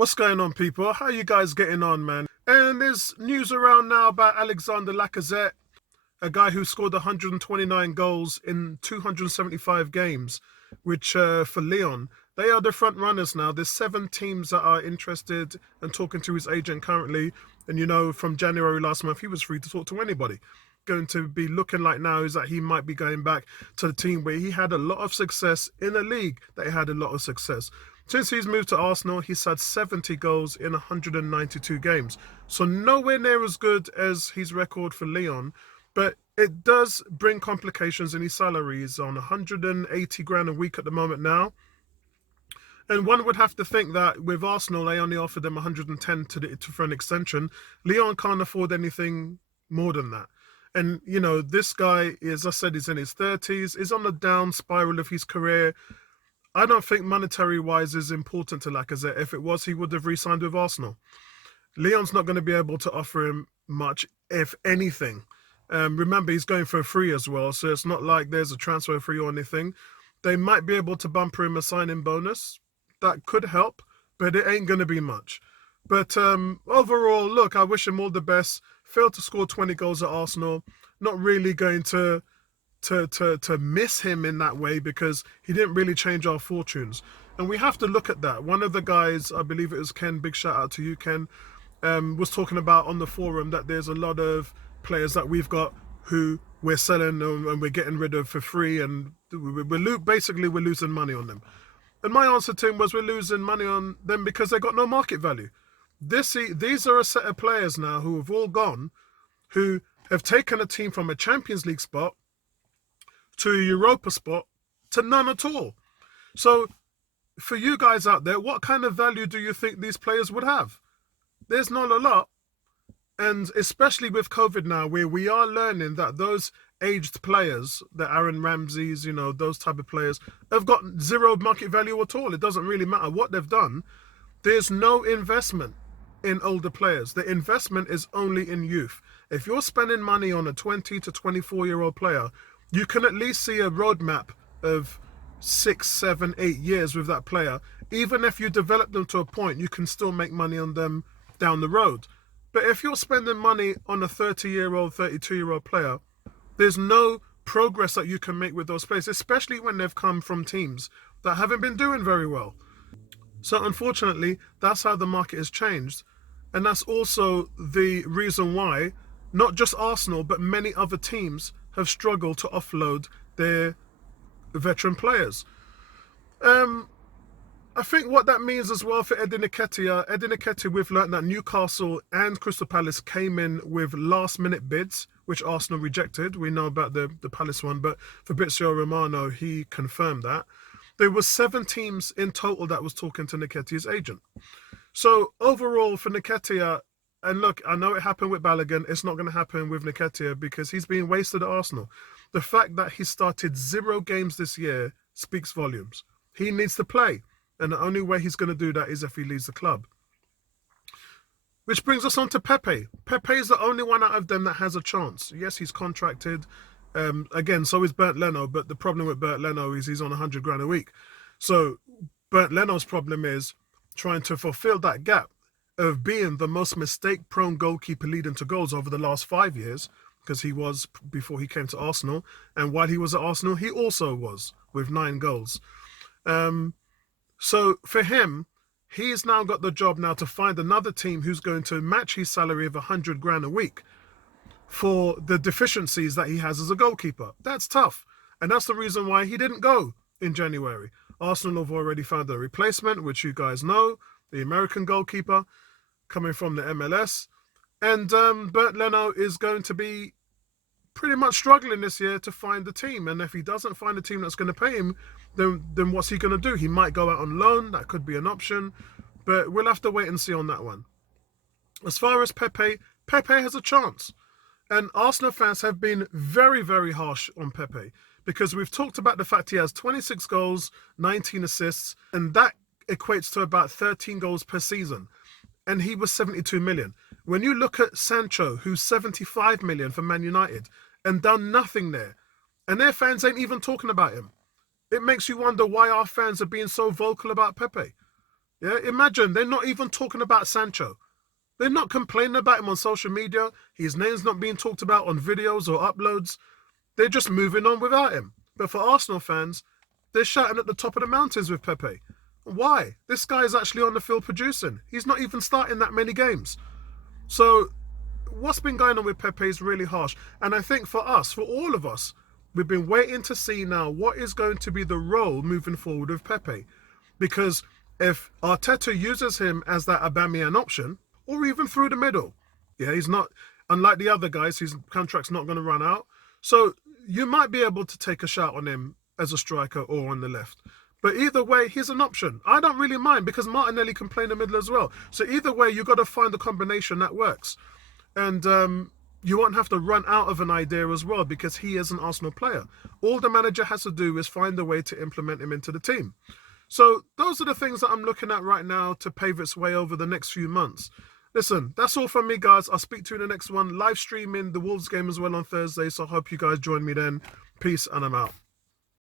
What's going on, people? How you guys getting on, man? And there's news around now about Alexandre Lacazette, a guy who scored 129 goals in 275 games, which for Lyon, they are the front runners now. There's 7 teams that are interested and talking to his agent currently. And from January last month, he was free to talk to anybody. Going to be looking like now is that he might be going back to the team where he had a lot of success in a league that he had a lot of success. Since he's moved to Arsenal, he's had 70 goals in 192 games. So nowhere near as good as his record for Lyon, but it does bring complications in his salary. He's on 180 grand a week at the moment now. And one would have to think that with Arsenal, they only offered them 110 for an extension. Lyon can't afford anything more than that. And, this guy, as I said, he's in his 30s, is on the down spiral of his career. I don't think monetary-wise is important to Lacazette. If it was, he would have re-signed with Arsenal. Lyon's not going to be able to offer him much, if anything. Remember, he's going for a free as well, so it's not like there's a transfer fee or anything. They might be able to bumper him a signing bonus. That could help, but it ain't going to be much. But overall, look, I wish him all the best. Failed to score 20 goals at Arsenal. Not really going to miss him in that way because he didn't really change our fortunes. And we have to look at that. One of the guys, I believe it was Ken, big shout out to you, Ken, was talking about on the forum that there's a lot of players that we've got who we're selling and we're getting rid of for free, and basically we're losing money on them. And my answer to him was we're losing money on them because they got no market value. These are a set of players now who have all gone, who have taken a team from a Champions League spot to a Europa spot to none at all. So for you guys out there, what kind of value do you think these players would have? There's not a lot. And especially with COVID now, where we are learning that those aged players, the Aaron Ramseys, those type of players, have got zero market value at all. It doesn't really matter what they've done. There's no investment in older players. The investment is only in youth. If you're spending money on a 20 to 24-year-old player, you can at least see a roadmap of 6, 7, 8 years with that player. Even if you develop them to a point, you can still make money on them down the road. But if you're spending money on a 30-year-old, 32-year-old player, there's no progress that you can make with those players, especially when they've come from teams that haven't been doing very well. So unfortunately, that's how the market has changed. And that's also the reason why not just Arsenal, but many other teams have struggled to offload their veteran players. I think what that means as well for Eddie Nketiah, we've learned that Newcastle and Crystal Palace came in with last-minute bids, which Arsenal rejected. We know about the Palace one, but Fabrizio Romano, he confirmed that. There were 7 teams in total that was talking to Nketiah's agent. So overall for Nketiah, and look, I know it happened with Balogun. It's not going to happen with Nketiah because he's being wasted at Arsenal. The fact that he started 0 games this year speaks volumes. He needs to play. And the only way he's going to do that is if he leaves the club. Which brings us on to Pepe. Pepe is the only one out of them that has a chance. Yes, he's contracted. Again, so is Bernd Leno. But the problem with Bernd Leno is he's on 100 grand a week. So Bernd Leno's problem is trying to fulfill that gap of being the most mistake-prone goalkeeper leading to goals over the last 5 years, because he was before he came to Arsenal. And while he was at Arsenal, he also was with 9 goals. So for him, he's now got the job now to find another team who's going to match his salary of 100 grand a week for the deficiencies that he has as a goalkeeper. That's tough. And that's the reason why he didn't go in January. Arsenal have already found a replacement, which you guys know, the American goalkeeper coming from the MLS. And Bernd Leno is going to be pretty much struggling this year to find a team. And if he doesn't find a team that's going to pay him, then what's he going to do? He might go out on loan. That could be an option. But we'll have to wait and see on that one. As far as Pepe has a chance. And Arsenal fans have been very, very harsh on Pepe because we've talked about the fact he has 26 goals, 19 assists, and that equates to about 13 goals per season. And he was 72 million. When you look at Sancho, who's 75 million for Man United and done nothing there, and their fans ain't even talking about him, it makes you wonder why our fans are being so vocal about Pepe. Yeah, imagine they're not even talking about Sancho. They're not complaining about him on social media. His name's not being talked about on videos or uploads. They're just moving on without him. But for Arsenal fans, they're shouting at the top of the mountains with Pepe. Why? This guy is actually on the field producing. He's not even starting that many games. So what's been going on with Pepe is really harsh. And I think for us, for all of us, we've been waiting to see now what is going to be the role moving forward with Pepe. Because if Arteta uses him as that Aubameyang option, or even through the middle, yeah, he's not, unlike the other guys, his contract's not going to run out. So you might be able to take a shot on him as a striker or on the left. But either way, he's an option. I don't really mind because Martinelli can play in the middle as well. So either way, you've got to find a combination that works. And you won't have to run out of an idea as well because he is an Arsenal player. All the manager has to do is find a way to implement him into the team. So those are the things that I'm looking at right now to pave its way over the next few months. Listen, that's all from me, guys. I'll speak to you in the next one. Live streaming the Wolves game as well on Thursday, so I hope you guys join me then. Peace, and I'm out.